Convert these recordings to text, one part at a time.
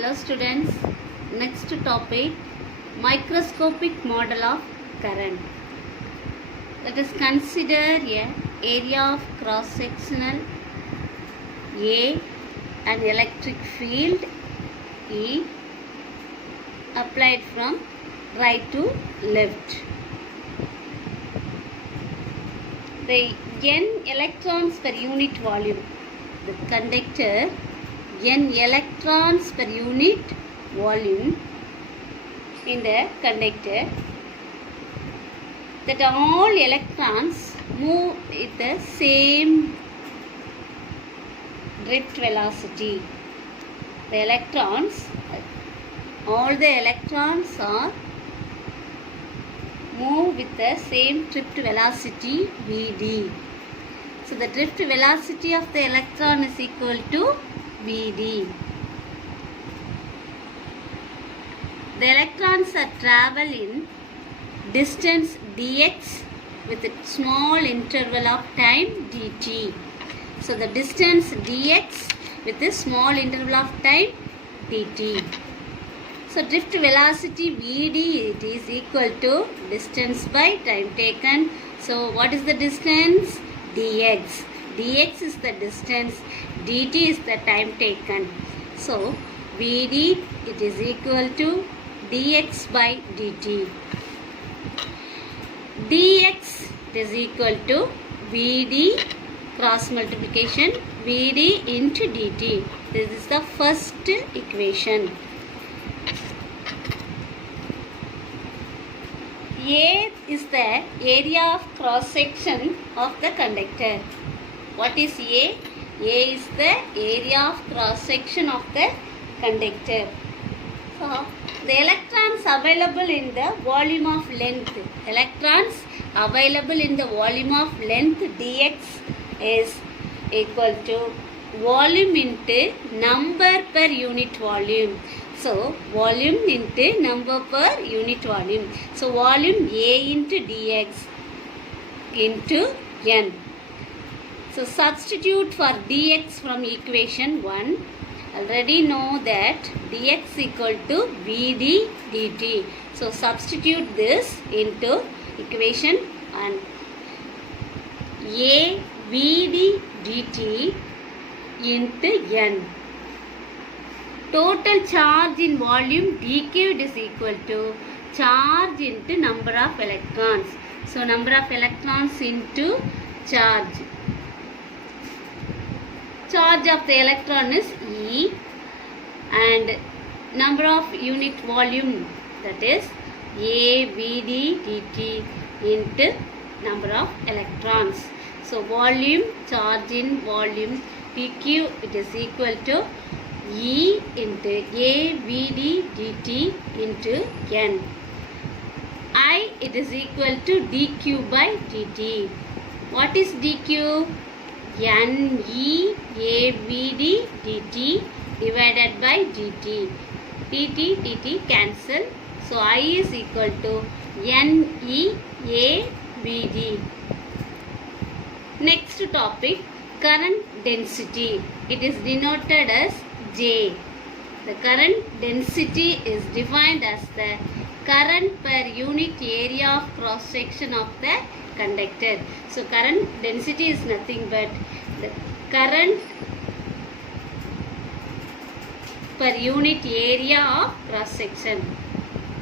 Hello students, next topic microscopic model of current. Let us consider a area of cross sectional A, an electric field E applied from right to left. The n electrons per unit volume, the conductor n electrons per unit volume in the conductor, that all electrons move with the same drift velocity. The electrons, all the electrons are move with the same drift velocity Vd. So the drift velocity of the electron is equal to Vd. The electrons are traveling distance dx with a small interval of time dt. So the distance dx with a small interval of time dt. So drift velocity Vd, it is equal to distance by time taken. So what is the distance? Dx. Dx is the distance, dt is the time taken. So Vd, it is equal to dx by dt. Dx is equal to Vd cross multiplication Vd into dt. This is the first equation. A is the area of cross section of the conductor. What is A? A is the area of cross section of the conductor. So the electrons available in the volume of length. Electrons available in the volume of length dx is equal to volume into number per unit volume. So volume into number per unit volume. So volume A into dx into n. So substitute for dx from equation 1. Already know that dx equal to Vd dt. So substitute this into equation 1. A Vd dt into n. Total charge in volume dq is equal to charge into number of electrons. So number of electrons into charge. Charge of the electron is E and number of unit volume, that is AVD dt into number of electrons. So volume, charge in volume dq, it is equal to E into AVD dt into n. I, it is equal to dq by dt. What is dq? NE AVD dt divided by dt. dt cancel. So I is equal to NE AVD. Next topic, current density. It is denoted as J. The current density is defined as the current per unit area of cross section of the conductor. So current density is nothing but the current per unit area of cross section.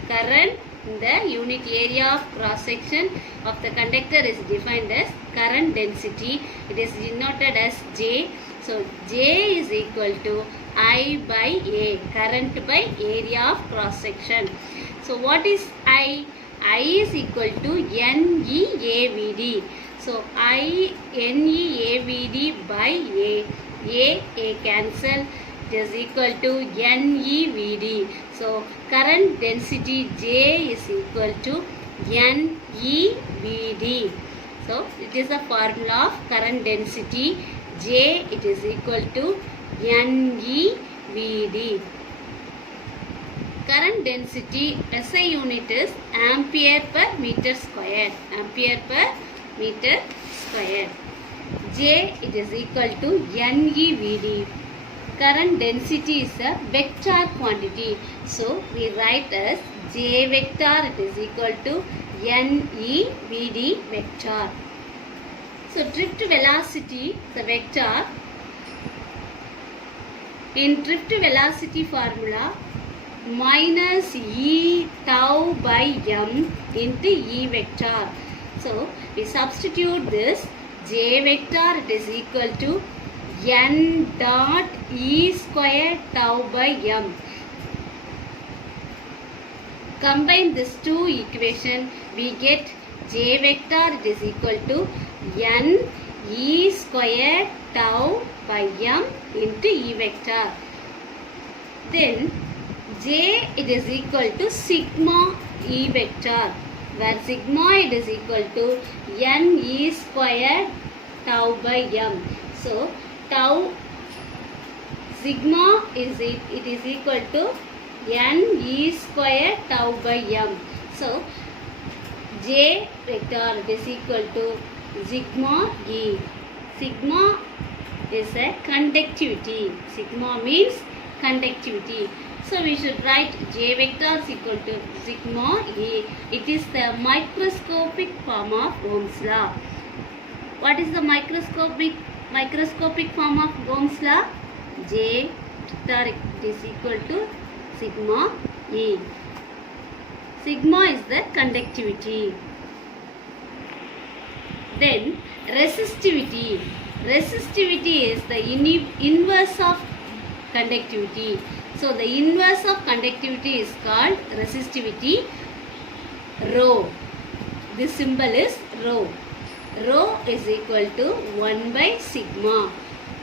Current in the unit area of cross section of the conductor is defined as current density. It is denoted as J. So J is equal to I by A, current by area of cross section. So what is I? I is equal to NEAVD. So I NEAVD by A cancel, it is equal to NEVD. So current density J is equal to NEVD. So it is a formula of current density J, it is equal to NEVD. Current density SI unit is ampere per meter square. Ampere per meter square. J, it is equal to NEVD. current density is a vector quantity. So we write as J vector, it is equal to NEVD vector. So drift velocity, the vector, in drift velocity formula, minus E tau by m into E vector. So we substitute this J vector, it is equal to n dot E square tau by m. Combine these two equations, we get J vector, it is equal to n E square tau by m into E vector. Then J, it is equal to sigma E vector, where sigma it is equal to n E square tau by m. So tau sigma is it is equal to n E square tau by m. So J vector is equal to sigma E. Sigma is a conductivity. Sigma means conductivity. So we should write J vector is equal to sigma E. It is the microscopic form of Ohm's law. What is the microscopic form of Ohm's law? J vector is equal to sigma E. Sigma is the conductivity. Then resistivity. Resistivity is the inverse of conductivity. So the inverse of conductivity is called resistivity, rho. This symbol is rho. Rho is equal to 1 by sigma.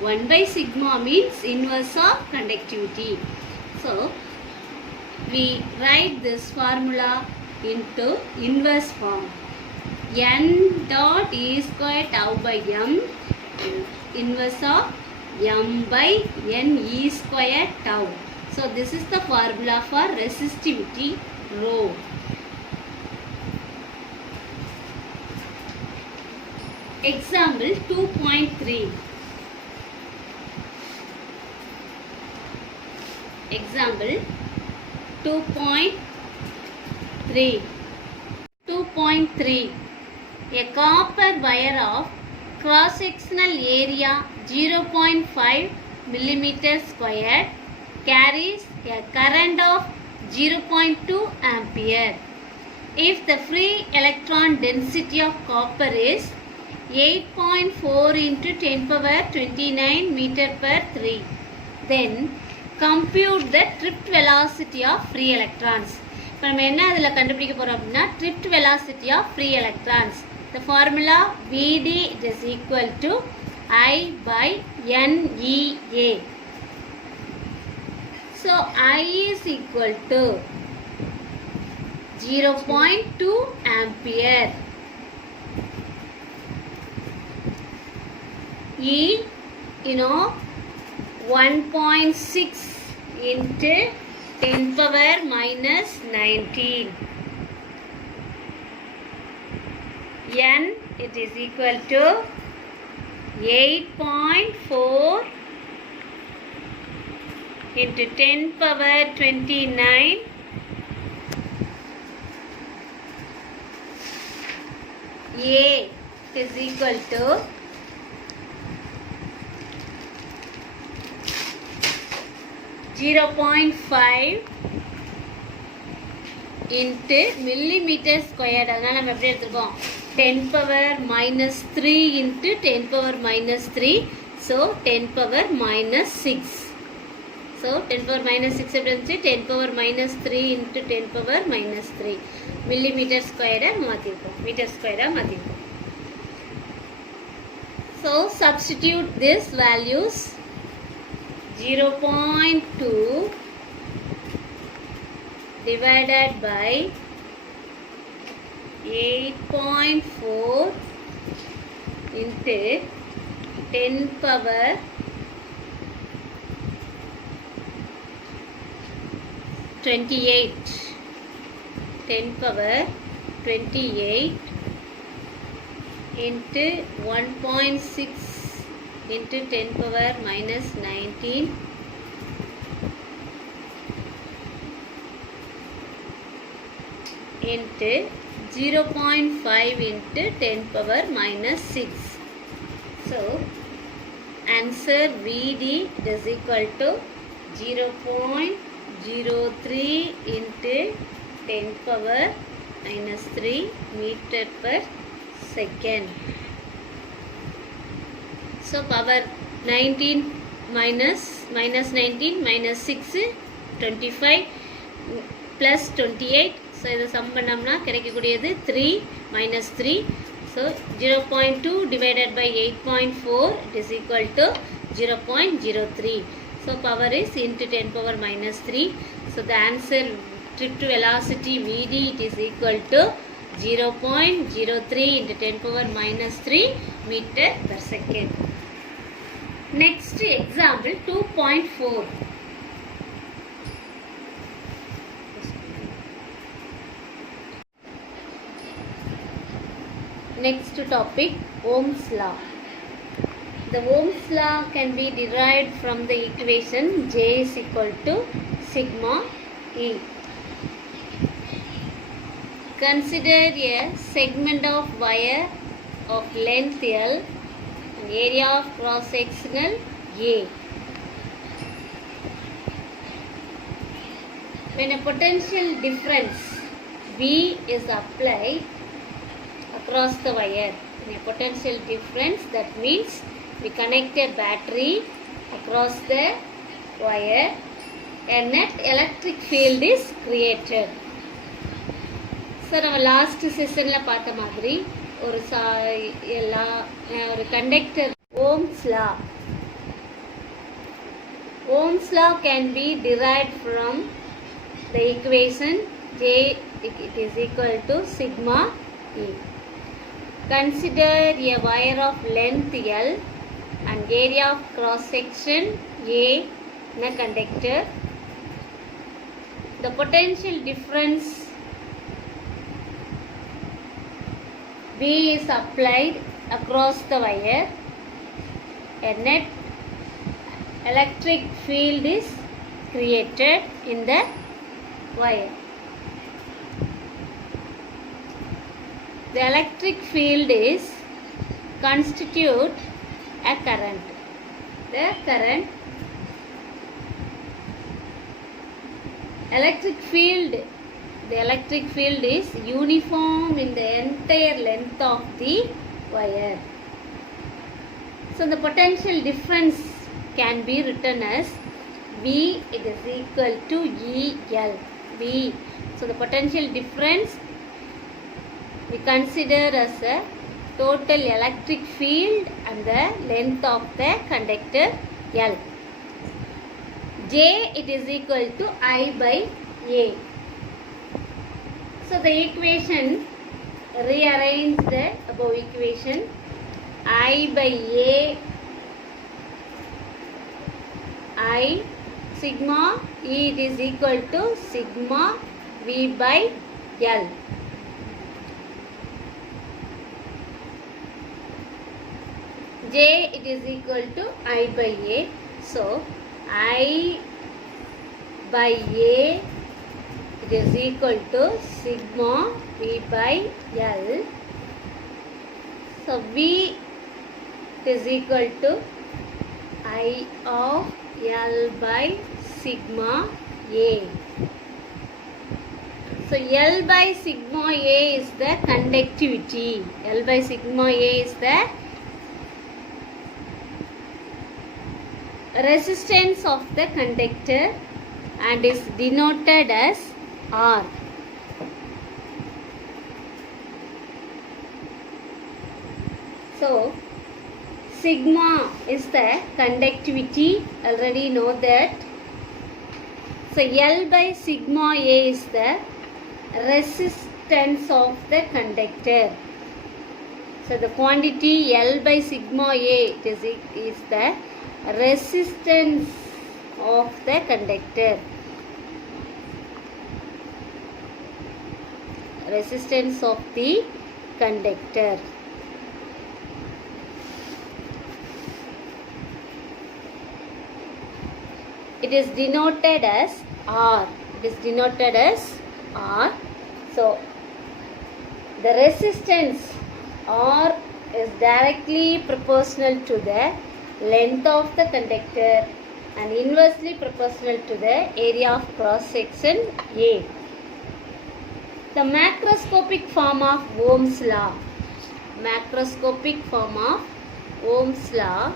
1 by sigma means inverse of conductivity. So we write this formula into inverse form. N dot E square tau by m, inverse of m by n E square tau. So this is the formula for resistivity, rho. Example 2.3. Example 2.3. 2.3. A copper wire of cross-sectional area 0.5 millimeter square carries a current of 0.2 ampere. If the free electron density of copper is 8.4 into 10 power 29 meter per 3, then compute the drift velocity of free electrons. இப்போ நம்ம என்ன அதில் கண்டுபிடிக்க போகிறோம் அப்படின்னா drift velocity of free electrons. The formula Vd is equal to I by NEA. So I is equal to 0.2 ampere. E, 1.6 into 10 power minus 19. N, it is equal to 8.4 into 10 power 29 A is equal to 0.5 into millimeter squared. அதனால் நம்ம எப்படி எடுத்துருக்கோம் 10 power minus 3 into 10 power minus 3. So 10 power minus 6. So 10 power minus 6 எப்படி இருந்துச்சு 10 power minus 3 into 10 power minus 3. millimeter squared மாற்றிருக்கோம் meter squared மாற்றிருக்கோம். So substitute these values. 0.2 divided by 8.4 into 10 power 28. 10 power 28 into 1.6 into 10 power minus 19 into 0.5 into 10 power minus 6. So answer VD is equal to 0.03 into 10 power minus 3 meter per second. So power 19 minus 19 minus 6 25 plus 28. So இதை sum பண்ணோம்னா கிடைக்கக்கூடியது 3 minus 3. So 0.2 divided by 8.4 it is equal to 0.03. So power is into 10 power minus 3. So the answer trip to velocity VD it is equal to 0.03 into 10 power minus 3 meter per second. Next example 2.4. Next topic, Ohm's law. The Ohm's law can be derived from the equation J is equal to sigma E. Consider a segment of wire of length L and area of cross sectional A. When a potential difference V is applied across the wire, in a potential difference, that means we connect a battery across the wire, a net electric field is created. So நம்ம last செஷன்ல பார்த்த மாதிரி ஒரு conductor Ohm's law can be derived from the equation J it is equal to sigma E. Consider a wire of length L and area of cross section A in a conductor. The potential difference V is applied across the wire. A net electric field is created in the wire. The electric field is constitute a current. The electric field is uniform in the entire length of the wire. So the potential difference can be written as V it is equal to EL. V. So the potential difference we consider as a total electric field and the length of the conductor L. J it is equal to I by A. So the equation, rearrange the above equation. I by A, I sigma E it is equal to sigma V by L. J it is equal to I by A. So I by A it is equal to sigma V by L. So V is equal to I of L by sigma A. So L by sigma A is the conductivity. L by sigma A is the resistance of the conductor and is denoted as R. So sigma is the conductivity, already know that. So L by sigma A is the resistance of the conductor. So the quantity L by sigma A is the resistance of the conductor. Resistance of the conductor. It is denoted as R. It is denoted as R. So The resistance R is directly proportional to the length of the conductor and inversely proportional to the area of cross section A. The macroscopic form of Ohm's law. Macroscopic form of Ohm's law.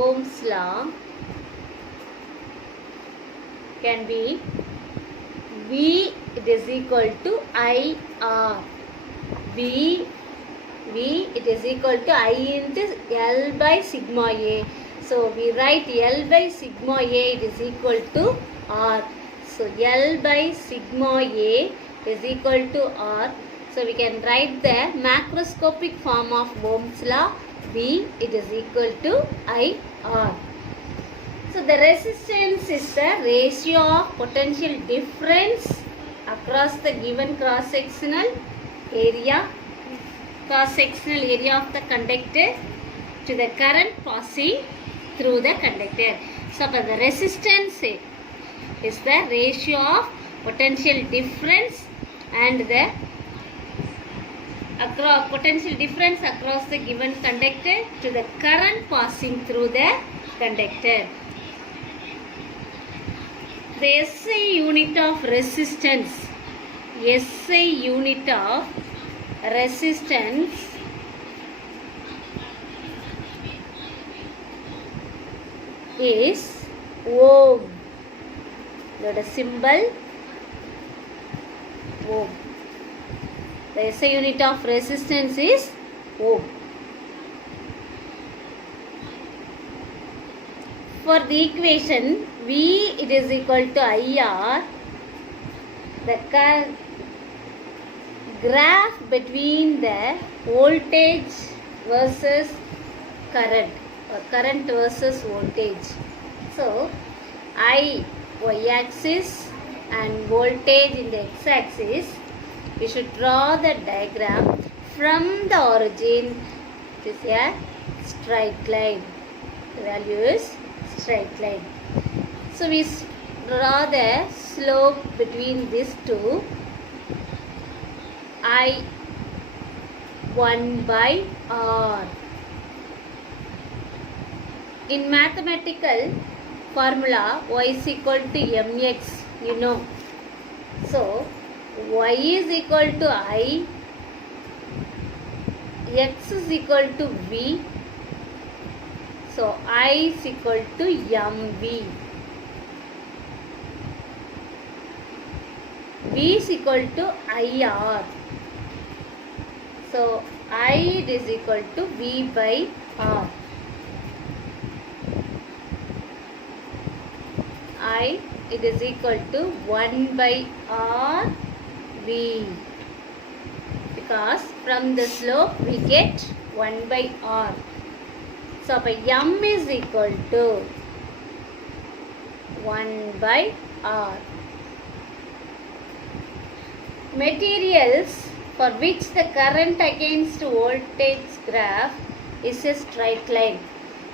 Ohm's law can be V it is equal to IR. V it is equal to I into L by sigma A. So we write L by sigma A it is equal to R. So L by sigma A is equal to R. So we can write the macroscopic form of Ohm's law. V it is equal to IR. So the resistance is the ratio of potential difference across the given cross-sectional area of the conductor to the current passing through the conductor. So the resistance is the ratio of potential difference and the potential difference across the given conductor to the current passing through the conductor. The SI unit of resistance. SI unit of resistance is ohm. The symbol ohm. The SI unit of resistance is ohm. For the equation V it is equal to IR, the graph between the voltage versus current or current versus voltage. So I y-axis and voltage in the x-axis. We should draw the diagram from the origin. It is a straight line. The value is straight line. So we draw the slope between these two. I1 by R. In mathematical formula, y is equal to mx, you know. So y is equal to I, x is equal to v. So I is equal to mv. V is equal to IR. So I is equal to V by R. I it is equal to 1 by R V. Because from the slope we get 1 by R. So M is equal to 1 by R. Materials for which the current against voltage graph is a straight line.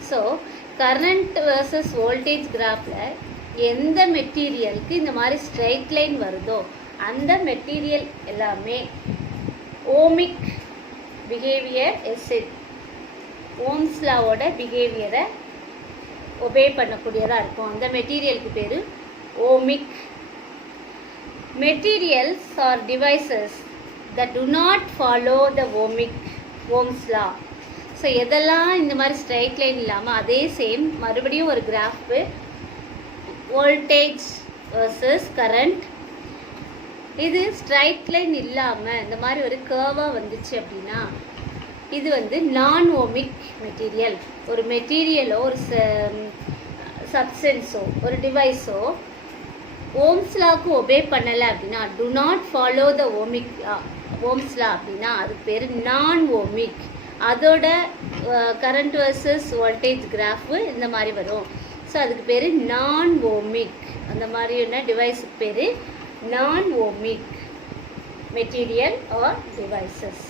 So current versus voltage graph எந்த மெட்டீரியலுக்கு இந்த மாதிரி straight line வருதோ அந்த material எல்லாமே ohmic behaviour எஸ்எட் ohms லாவோட பிஹேவியரை obey பண்ணக்கூடியதாக இருக்கும். அந்த மெட்டீரியலுக்கு பேர் ohmic. Materials or devices that do not follow the Ohm's law. So எதெல்லாம் இந்த மாதிரி ஸ்ட்ரைட் லைன் இல்லாமல் அதே சேம் மறுபடியும் ஒரு கிராஃபு வோல்டேஜ் வர்சஸ் கரண்ட். இது ஸ்ட்ரைட் லைன் இல்லாமல் இந்த மாதிரி ஒரு கர்வாக வந்துச்சு அப்படின்னா இது வந்து நான் ஓமிக் மெட்டீரியல். ஒரு மெட்டீரியலோ ஒரு சப்ஸ்டன்ஸோ ஒரு டிவைஸோ ஓம்ஸ் லாவுக்கு ஒபே பண்ணலை அப்படின்னா do not follow the Ohm's law அப்படின்னா அதுக்கு பேர் நான் ஓமிக். அதோட கரண்ட் வர்சஸ் வோல்டேஜ் கிராஃபு இந்த மாதிரி வரும். ஸோ அதுக்கு பேர் நான் ஓமிக். அந்த மாதிரியான டிவைஸுக்கு பேர் நான் ஓமிக் மெட்டீரியல் ஆர் டிவைசஸ்.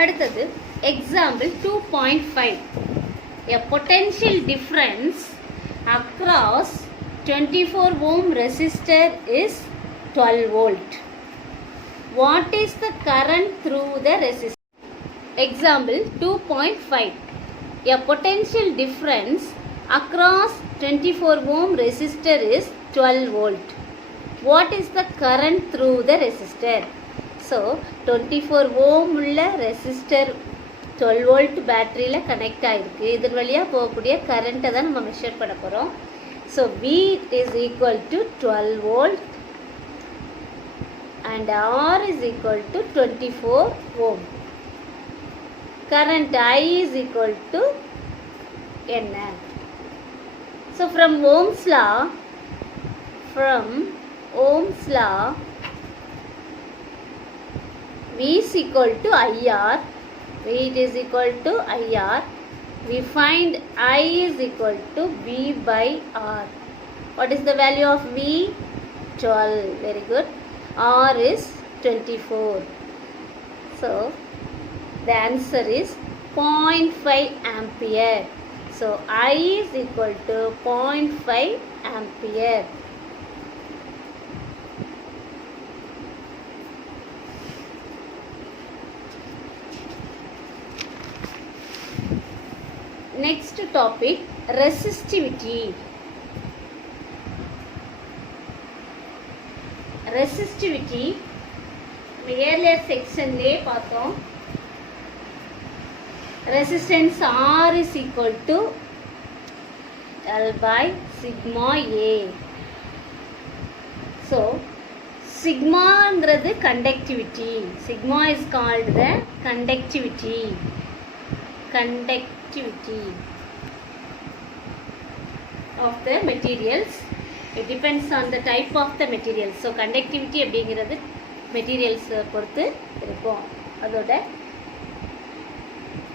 அடுத்தது Example 2.5. A potential difference across 24 ohm resistor is 12 volt. What is the current through the resistor? Example 2.5. A potential difference across 24 ohm resistor is 12 volt. What is the current through the resistor? So 24 ohm உள்ள resistor 12 volt பேட்டரியில் connect ஆகிருக்கு. இதன் வழியாக போகக்கூடிய கரண்ட்டை தான் நம்ம measure பண்ண போகிறோம். So V is equal to 12 volt and R is equal to 24 ohm. Current I is equal to என்ன? So from Ohm's law, V is equal to IR. V is equal to IR. We find I is equal to V by R. What is the value of V? 12. Very good. R is 24. So the answer is 0.5 ampere. So I is equal to 0.5 ampere. Next topic, resistivity. Resistivity earlier section ले பார்த்தோம். Resistance R is equal to L by sigma A. So sigma ன்றது conductivity. Sigma is called the conductivity of the materials. It depends on the type of the materials. So conductivity அப்படிங்கிறது materials பொறுத்து இருக்கும். அதோட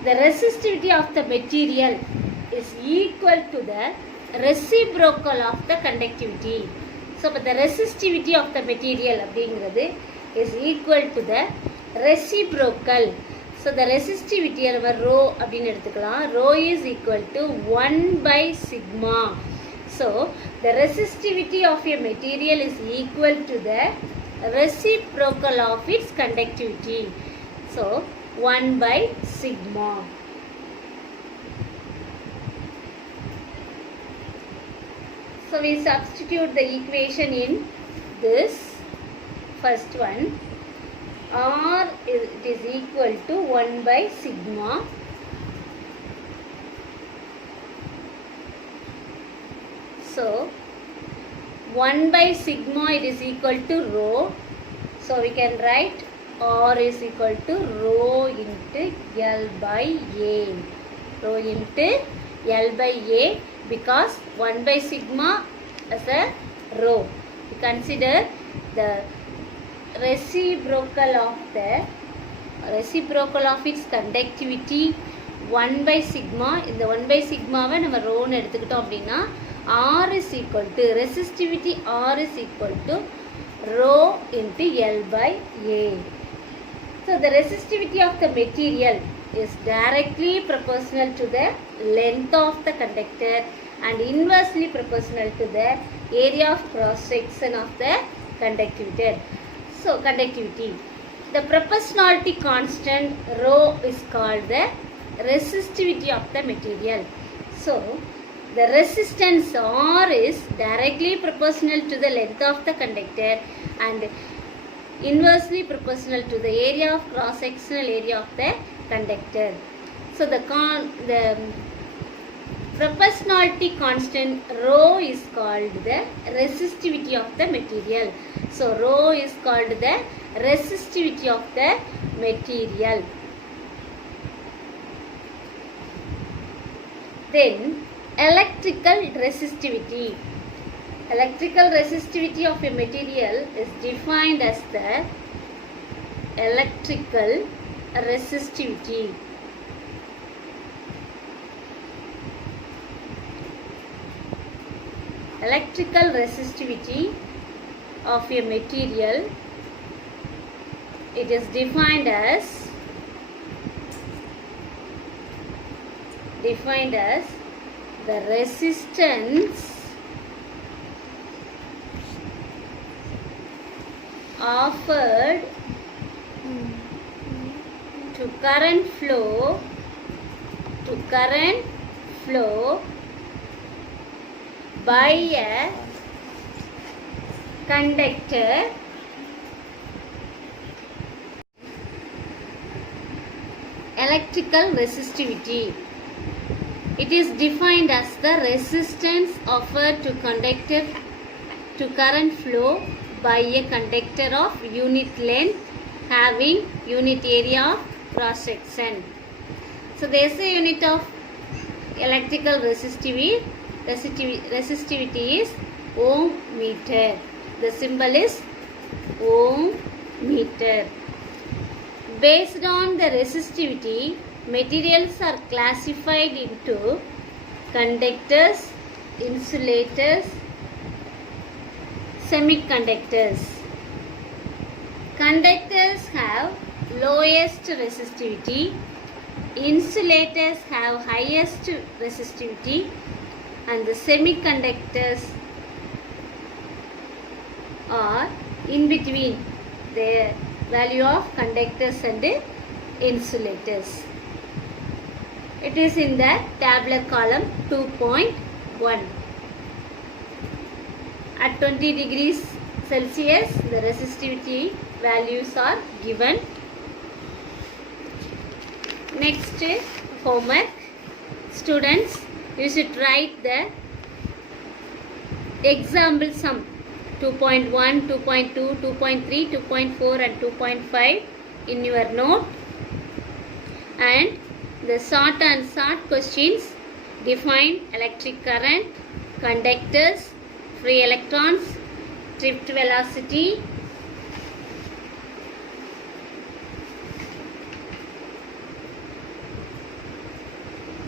the resistivity of the material is equal to the reciprocal of the conductivity. So but the resistivity of the material அப்படிங்கிறது is equal to the reciprocal. So the resistivity நம்ம rho அப்படின்னு எடுத்துக்கலாம். Rho is equal to 1 by sigma. So the resistivity of a material is equal to the reciprocal of its conductivity. So 1 by sigma. So we substitute the equation in this first one. R is equal to 1 by sigma. So 1 by sigma it is equal to rho. So we can write R is equal to rho into L by A. Rho into L by A because 1 by sigma as a rho. We consider the reciprocal of its conductivity 1 by sigma. இந்த 1 by sigmaவை நம்ம ரோன்னு எடுத்துக்கிட்டோம் அப்படின்னா R is equal to resistivity R is equal to rho into L by A. So the resistivity of the material is directly proportional to the length of the conductor and inversely proportional to the area of cross section of the conductor. So conductivity. The proportionality constant rho is called the resistivity of the material. So the resistance R is directly proportional to the length of the conductor and inversely proportional to the area of cross sectional area of the conductor. So the proportionality constant rho is called the resistivity of the material. So rho is called the resistivity of the material. Then electrical resistivity. Electrical resistivity of a material is defined as the electrical resistivity. Electrical resistivity of a material, it is defined as defined as the resistance offered to current flow by a conductor electrical resistivity. It is defined as the resistance offered to current flow by a conductor of unit length having unit area of cross section. So there is a unit of electrical resistivity is ohm meter. The symbol is ohm meter. Based on the resistivity, materials are classified into conductors, insulators, semiconductors. Conductors have lowest resistivity, insulators have highest resistivity, and the semiconductors are in between the value of conductors and insulators. It is in the tabular column 2.1. At 20 degrees Celsius, the resistivity values are given. Next, homework. Students, you should write the example sum 2.1, 2.2, 2.3, 2.4 and 2.5 in your note. And the short questions: define electric current, conductors, free electrons, drift velocity,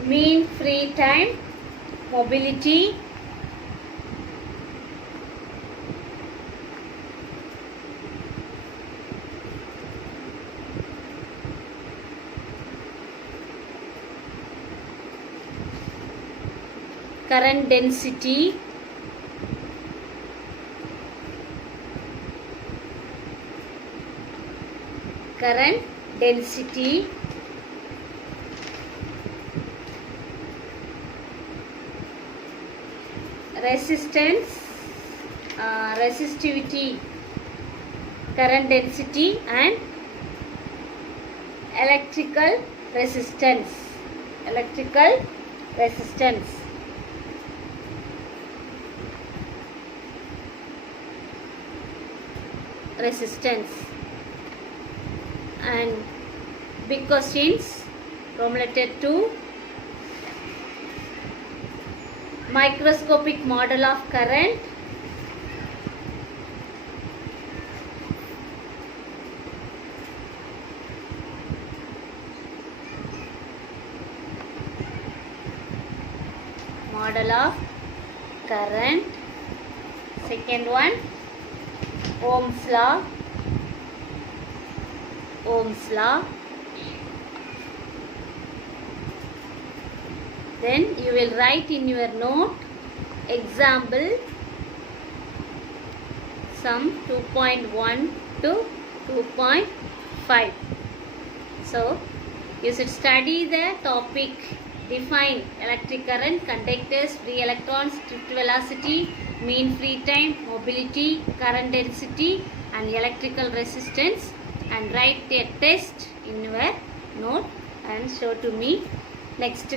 mean free time, mobility, current density, resistance, resistivity, current density and electrical resistance. And big questions, Roman letter 2. Microscopic model of current. Model of current. Second one, Ohm's law. Then you will write in your note example sum 2.1 to 2.5. So you should study the topic: define electric current, conductors, free electrons, drift velocity, mean free time, mobility, current density and electrical resistance, and write a test in your note and show to me. Next